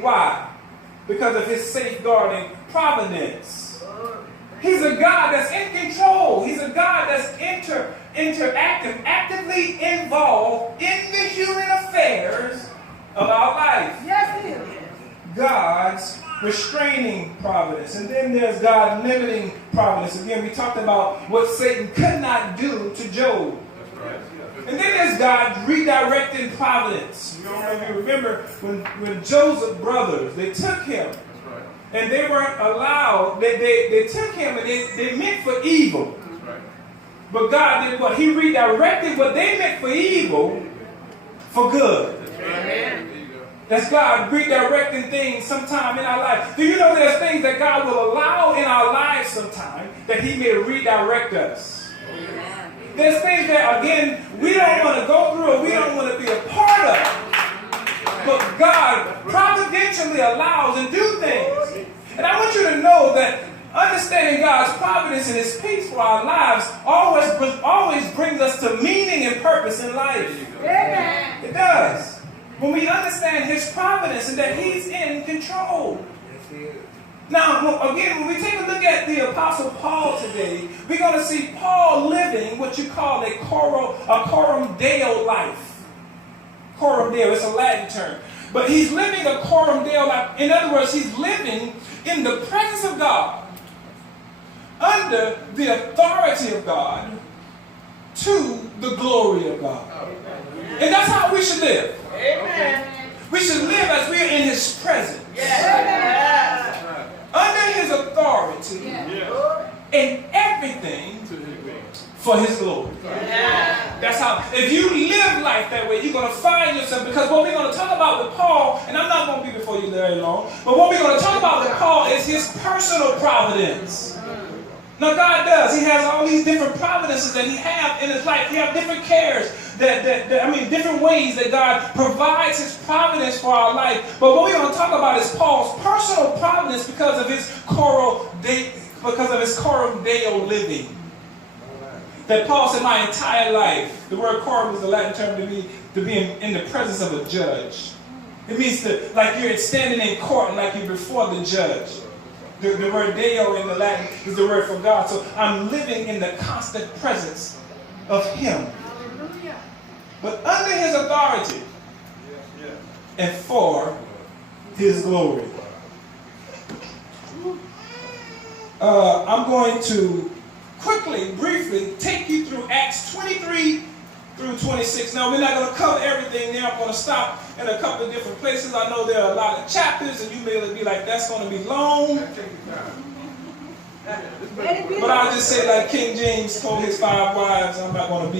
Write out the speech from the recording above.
Why? Because of his safeguarding providence. He's a God that's in control. He's a God that's interactive, actively involved in the human affairs of our life. Yes, he is. God's restraining providence. And then there's God limiting providence. Again, we talked about what Satan could not do to Job. And then there's God redirecting providence. You know, if you remember when Joseph's brothers, they took him. And they weren't allowed, they took him and they meant for evil. But God did what? He redirected what they meant for evil for good. Amen. That's God redirecting things sometime in our life. Do you know there's things that God will allow in our lives sometime that he may redirect us? Amen. There's things that, again, we don't want to go through or we don't want to be a part of. But God providentially allows and do things. And I want you to know that understanding God's providence and his peace for our lives always brings us to meaning and purpose in life. Amen. It does. When we understand his providence and that he's in control. Now, again, when we take a look at the Apostle Paul today, we're going to see Paul living what you call a coram deo life. Coram deo, it's a Latin term. But he's living a coram deo life. In other words, he's living in the presence of God, under the authority of God, to the glory of God. And that's how we should live. Amen. We should live as we are in his presence. Yes. Under his authority. Yes. In everything for his glory. Yes. That's how, if you live life that way, you're going to find yourself, because what we're going to talk about with Paul, and I'm not going to be before you very long, but what we're going to talk about with Paul is his personal providence. Now God does. He has all these different providences that he has in his life. He has different cares, different ways that God provides his providence for our life. But what we're going to talk about is Paul's personal providence because of his coram deo living. That Paul said, my entire life, the word coram is the Latin term to be in the presence of a judge. It means like you're standing in court and like you're before the judge. The word deo in the Latin is the word for God. So I'm living in the constant presence of him. Hallelujah. But under his authority and for his glory. I'm going to briefly take you through Acts 23 through 26. Now, we're not going to cover everything there. I'm going to stop in a couple of different places. I know there are a lot of chapters, and you may be like, that's going to be long. But I'll just say, like King James told his 5 wives, I'm not going to be